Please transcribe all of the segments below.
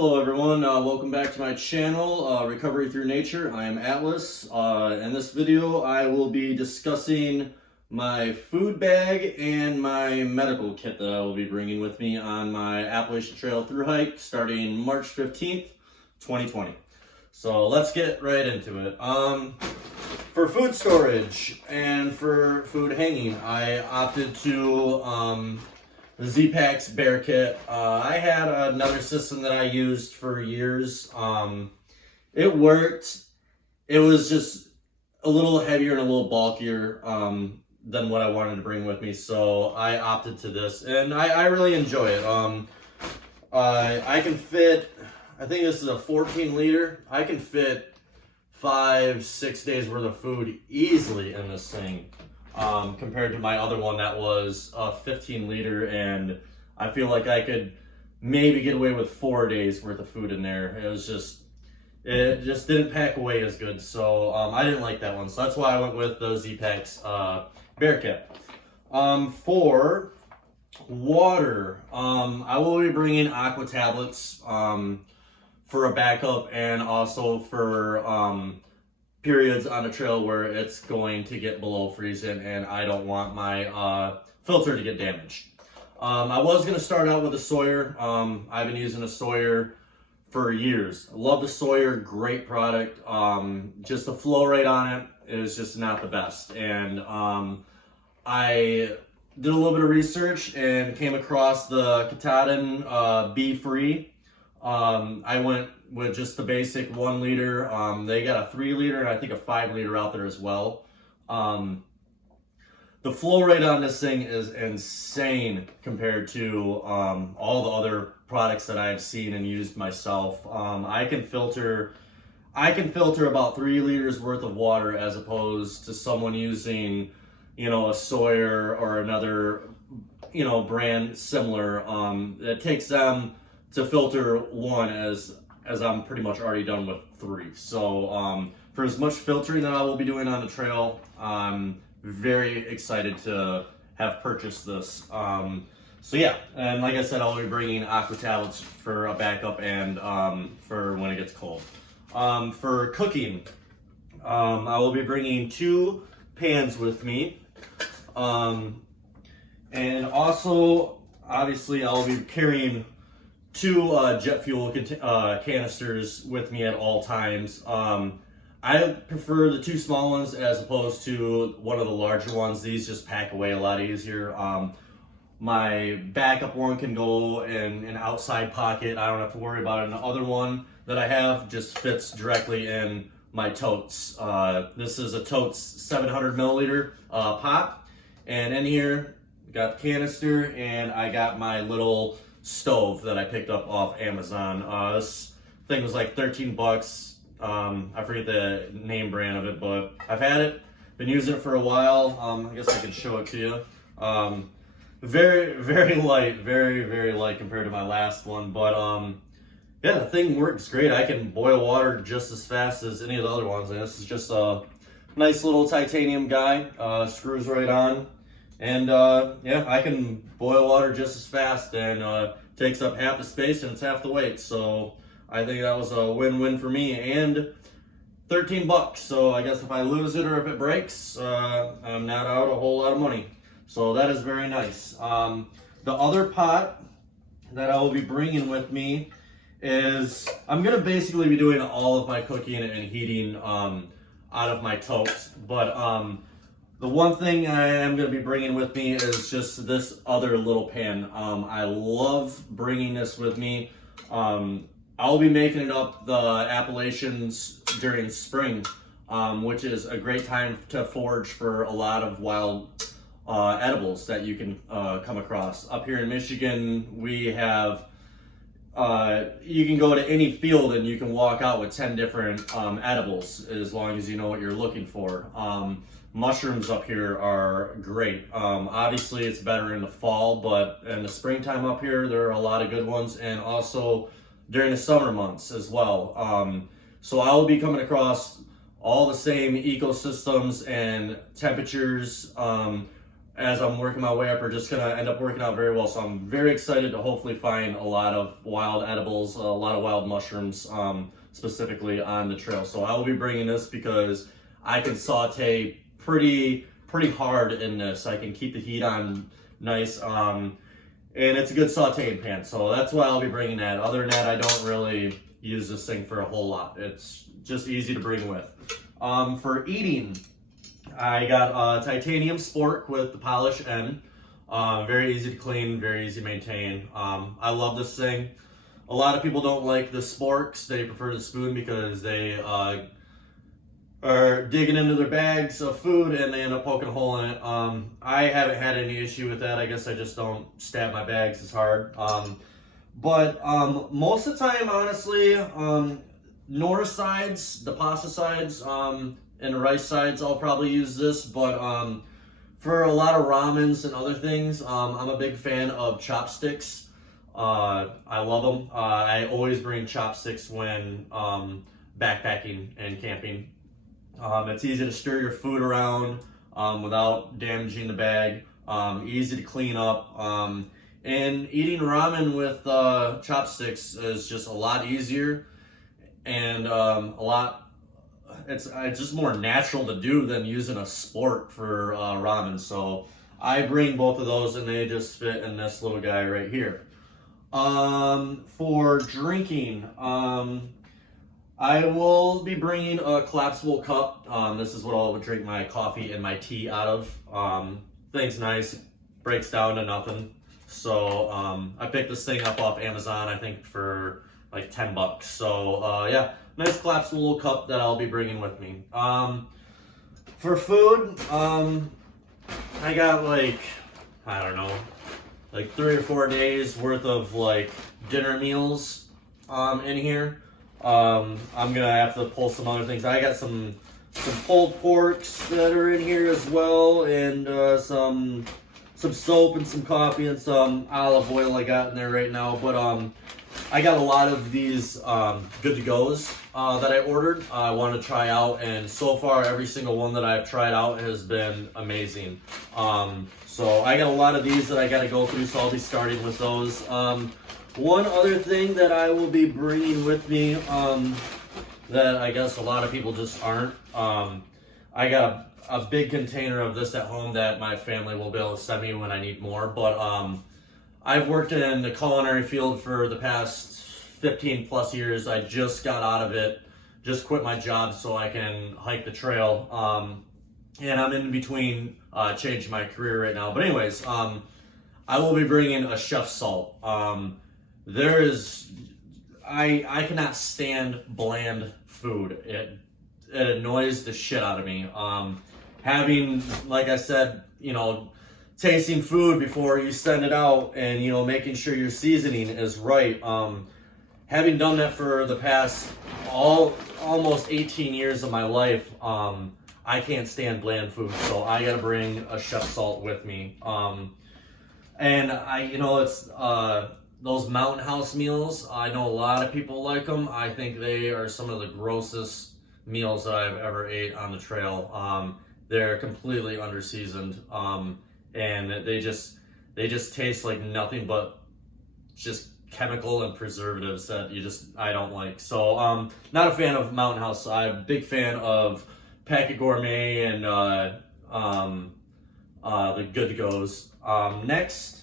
Hello everyone, welcome back to my channel, Recovery Through Nature. I am Atlas. In this video I will be discussing my food bag and my medical kit that I will be bringing with me on my Appalachian Trail thru hike starting March 15th, 2020. So let's get right into it. For food storage and for food hanging, I opted to the Z-Packs Bear Kit. I had another system that I used for years. It worked. It was just a little heavier and a little bulkier than what I wanted to bring with me, so I opted to this, and I really enjoy it. I can fit, I think this is a 14 liter. I can fit 5-6 days worth of food easily in this thing. Compared to my other one that was a 15 liter, and I feel like I could maybe get away with 4 days worth of food in there. It just didn't pack away as good, so I didn't like that one. So that's why I went with the Z-Packs Bear Kit. For water, I will be bringing aqua tablets for a backup, and also for periods on a trail where it's going to get below freezing and I don't want my filter to get damaged. I was going to start out with a Sawyer. I've been using a Sawyer for years. I love the Sawyer, great product. Just the flow rate on it is just not the best. And I did a little bit of research and came across the Katahdin Be Free. I went with just the basic 1 liter. They got a 3 liter and I think a 5 liter out there as well. The flow rate on this thing is insane compared to all the other products that I've seen and used myself. I can filter about 3 liters worth of water as opposed to someone using, a Sawyer or another, brand similar. It takes them to filter 1 as I'm pretty much already done with 3. So for as much filtering that I will be doing on the trail, I'm very excited to have purchased this. So yeah, and like I said, I'll be bringing aqua tablets for a backup and for when it gets cold. For cooking, I will be bringing 2 pans with me. And also, obviously, I'll be carrying 2 jet fuel canisters with me at all times. I prefer the 2 small ones as opposed to one of the larger ones. These just pack away a lot easier. My backup one can go in an outside pocket. I don't have to worry about it. And the other one that I have just fits directly in my totes. This is a totes 700 milliliter pop. And in here, I got the canister, and I got my little stove that I picked up off Amazon. This thing was like 13 bucks. I forget the name brand of it, but I've had it, been using it for a while. I guess I can show it to you. Very, very light, very, very light compared to my last one, but yeah, the thing works great. I can boil water just as fast as any of the other ones, and this is just a nice little titanium guy, screws right on. And yeah, I can boil water just as fast, and takes up half the space and it's half the weight. So I think that was a win-win for me, and 13 bucks. So I guess if I lose it or if it breaks, I'm not out a whole lot of money. So that is very nice. The other pot that I will be bringing with me is, I'm gonna basically be doing all of my cooking and heating out of my totes, but the one thing I am going to be bringing with me is just this other little pan. I love bringing this with me. I'll be making it up the Appalachians during spring, which is a great time to forage for a lot of wild edibles that you can come across. Up here in Michigan, we have, you can go to any field and you can walk out with 10 different edibles as long as you know what you're looking for. Mushrooms up here are great. Obviously it's better in the fall, but in the springtime up here, there are a lot of good ones, and also during the summer months as well. So I will be coming across all the same ecosystems and temperatures as I'm working my way up are just gonna end up working out very well. So I'm very excited to hopefully find a lot of wild edibles, a lot of wild mushrooms, specifically on the trail. So I will be bringing this because I can saute pretty hard in this. I can keep the heat on nice, and it's a good sauteing pan. So that's why I'll be bringing that. Other than that, I don't really use this thing for a whole lot. It's just easy to bring with. For eating, I got a titanium spork with the polish end. Very easy to clean, very easy to maintain. I love this thing. A lot of people don't like the sporks. They prefer the spoon because they are digging into their bags of food and they end up poking a hole in it. I haven't had any issue with that. I guess I just don't stab my bags as hard. But most of the time, honestly, north sides, the pasta sides, and the rice sides, I'll probably use this. But for a lot of ramens and other things, I'm a big fan of chopsticks. I love them. I always bring chopsticks when backpacking and camping. It's easy to stir your food around without damaging the bag. Easy to clean up. And eating ramen with chopsticks is just a lot easier and it's just more natural to do than using a spork for ramen. So I bring both of those and they just fit in this little guy right here. For drinking, I will be bringing a collapsible cup. This is what I would drink my coffee and my tea out of. Thing's nice, breaks down to nothing. So I picked this thing up off Amazon, I think for like $10. So yeah, nice collapsible little cup that I'll be bringing with me. For food, I got like, I don't know, like 3 or 4 days worth of like dinner meals in here. I'm gonna have to pull some other things. I got some pulled porks that are in here as well, and some soap and some coffee and some olive oil I got in there right now. But I got a lot of these good to goes that I ordered. I want to try out, and so far every single one that I've tried out has been amazing. So I got a lot of these that I got to go through, so I'll be starting with those. One other thing that I will be bringing with me that I guess a lot of people just aren't, I got a big container of this at home that my family will be able to send me when I need more. But I've worked in the culinary field for the past 15 plus years. I just got out of it, just quit my job so I can hike the trail. And I'm in between changing my career right now. But anyways, I will be bringing a chef's salt. I cannot stand bland food. It annoys the shit out of me. Having, like I said, tasting food before you send it out and, making sure your seasoning is right. Having done that for the past almost 18 years of my life, I can't stand bland food, so I gotta bring a chef's salt with me. And it's those Mountain House meals. I know a lot of people like them. I think they are some of the grossest meals that I've ever ate on the trail. They're completely underseasoned, and they just taste like nothing but just chemical and preservatives that I don't like. So not a fan of Mountain House. I'm a big fan of Packet Gourmet and the Good to Go's. Next,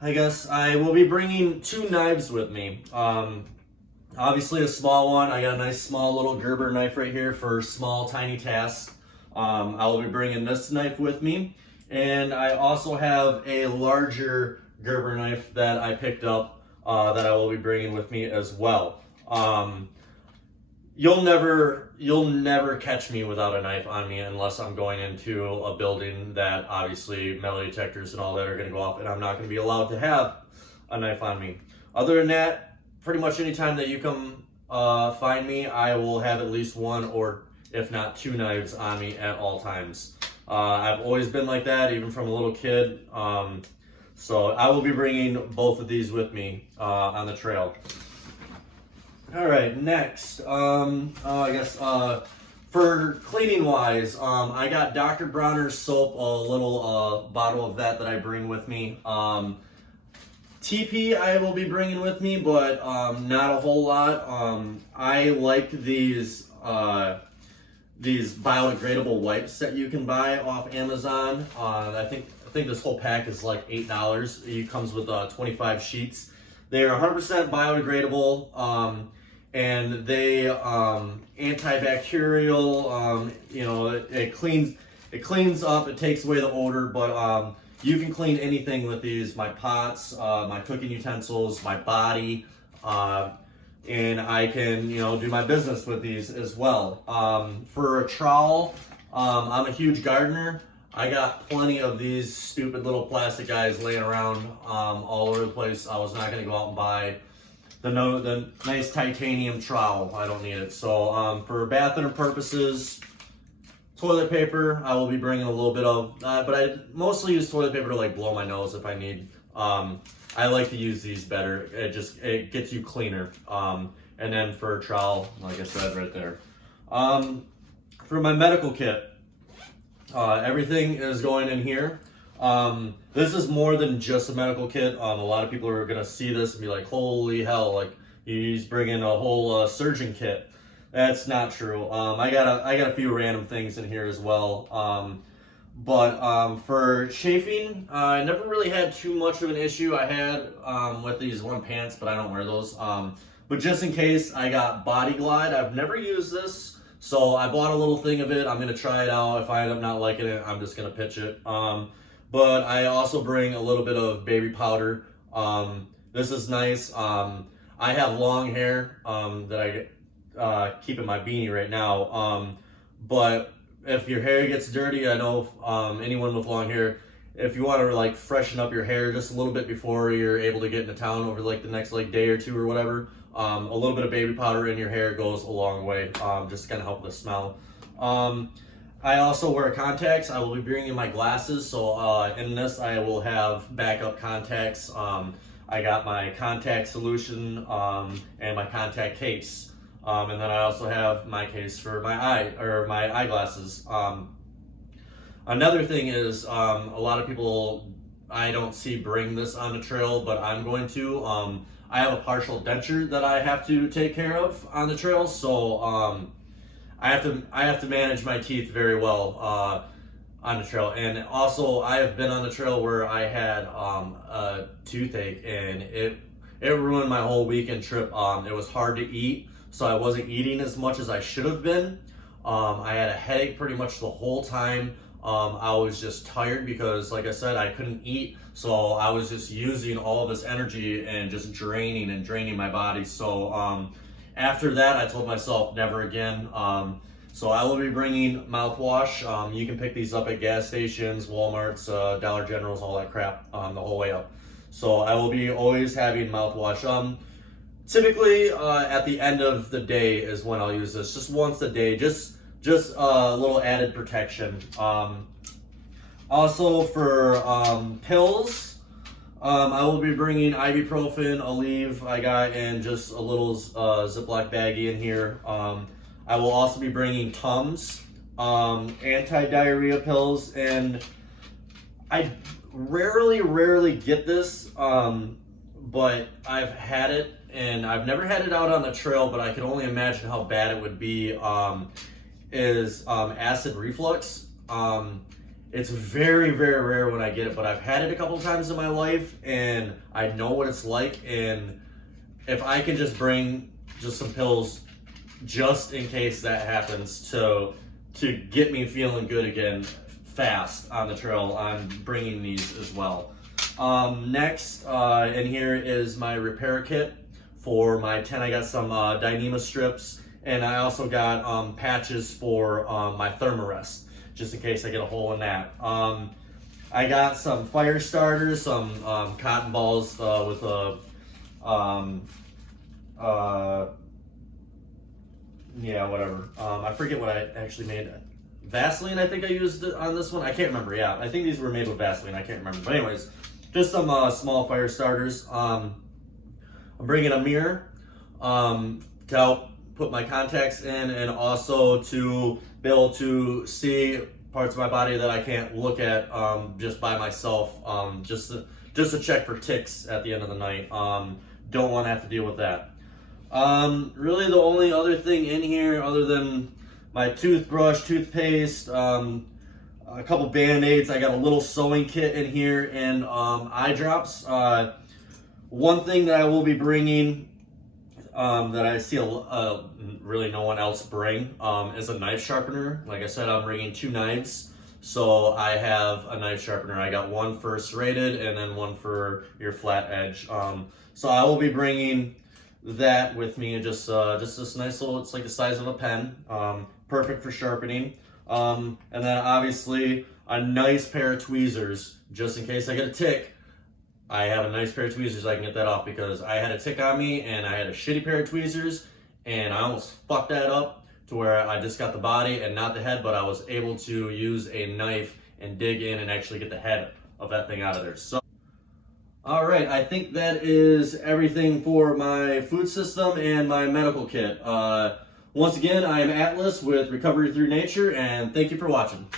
I guess I will be bringing 2 knives with me. Obviously a small one. I got a nice small little Gerber knife right here for small tiny tasks. I will be bringing this knife with me, and I also have a larger Gerber knife that I picked up that I will be bringing with me as well. You'll never catch me without a knife on me unless I'm going into a building that obviously metal detectors and all that are going to go off, and I'm not going to be allowed to have a knife on me. Other than that, pretty much any time that you come find me, I will have at least 1 or if not 2 knives on me at all times. I've always been like that, even from a little kid. So I will be bringing both of these with me on the trail. All right, next, I guess For cleaning wise, I got Dr. Bronner's soap, a little bottle of that I bring with me. TP I will be bringing with me, but not a whole lot. I like these biodegradable wipes that you can buy off Amazon. I think this whole pack is like $8. It comes with 25 sheets. They're 100% biodegradable, and they antibacterial. It cleans up. It takes away the odor, but you can clean anything with these. My pots, my cooking utensils, my body, and I can do my business with these as well. For a trowel, I'm a huge gardener. I got plenty of these stupid little plastic guys laying around all over the place. I was not going to go out and buy the nice titanium trowel. I don't need it. So for bathroom purposes, toilet paper, I will be bringing a little bit of, but I mostly use toilet paper to like blow my nose if I need. I like to use these better. It gets you cleaner. And then for a trowel, like I said right there. For my medical kit, everything is going in here. This is more than just a medical kit. A lot of people are gonna see this and be like, holy hell, like he's bringing a whole surgeon kit. That's not true. I got a few random things in here as well. But for chafing, I never really had too much of an issue. I had with these one pants, but I don't wear those. But just in case, I got Body Glide. I've never used this, so I bought a little thing of it. I'm gonna try it out. If I end up not liking it, I'm just gonna pitch it. But I also bring a little bit of baby powder. This is nice. I have long hair that I keep in my beanie right now. But if your hair gets dirty, I know anyone with long hair, if you want to like freshen up your hair just a little bit before you're able to get into town over like the next like day or two or whatever, a little bit of baby powder in your hair goes a long way, just to kind of help the smell. I also wear contacts. I will be bringing my glasses, so in this I will have backup contacts. I got my contact solution and my contact case. And then I also have my case for my eyeglasses. Another thing is, a lot of people I don't see bring this on the trail, but I'm going to. I have a partial denture that I have to take care of on the trail, so I have to manage my teeth very well on the trail. And also, I have been on the trail where I had a toothache, and it ruined my whole weekend trip. It was hard to eat. So I wasn't eating as much as I should have been. I had a headache pretty much the whole time. I was just tired because, like I said, I couldn't eat. So I was just using all of this energy and just draining my body. So after that, I told myself never again. So I will be bringing mouthwash. You can pick these up at gas stations, Walmarts, Dollar Generals, all that crap the whole way up. So I will be always having mouthwash. Typically, at the end of the day is when I'll use this, just once a day, just a little added protection. Also for pills, I will be bringing ibuprofen, Aleve I got in just a little Ziploc baggie in here. I will also be bringing Tums, anti-diarrhea pills, and I rarely get this, but I've had it. And I've never had it out on the trail, but I can only imagine how bad it would be, is acid reflux. It's very rare when I get it, but I've had it a couple times in my life, and I know what it's like. And if I can just bring just some pills just in case that happens to get me feeling good again fast on the trail, I'm bringing these as well. Next in here is my repair kit. For my tent, I got some Dyneema strips, and I also got patches for my Thermarest, just in case I get a hole in that. I got some fire starters, some cotton balls with a, yeah, whatever. I forget what I actually made. Vaseline, I think I used it on this one. I can't remember, yeah. I think these were made with Vaseline, I can't remember. But anyways, just some small fire starters. I'm bringing a mirror to help put my contacts in, and also to be able to see parts of my body that I can't look at just by myself, just to check for ticks at the end of the night. Don't want to have to deal with that. Really the only other thing in here other than my toothbrush, toothpaste, a couple Band-Aids. I got a little sewing kit in here, and eye drops. One thing that I will be bringing that I see really no one else bring is a knife sharpener. Like I said, I'm bringing 2 knives. So I have a knife sharpener. I got one for serrated and then one for your flat edge. So I will be bringing that with me, just this nice little, it's like the size of a pen, perfect for sharpening. And then obviously a nice pair of tweezers, just in case I get a tick. I have a nice pair of tweezers, I can get that off, because I had a tick on me and I had a shitty pair of tweezers and I almost fucked that up to where I just got the body and not the head, but I was able to use a knife and dig in and actually get the head of that thing out of there. So, all right, I think that is everything for my food system and my medical kit. Once again, I am Atlas with Recovery Through Nature, and thank you for watching.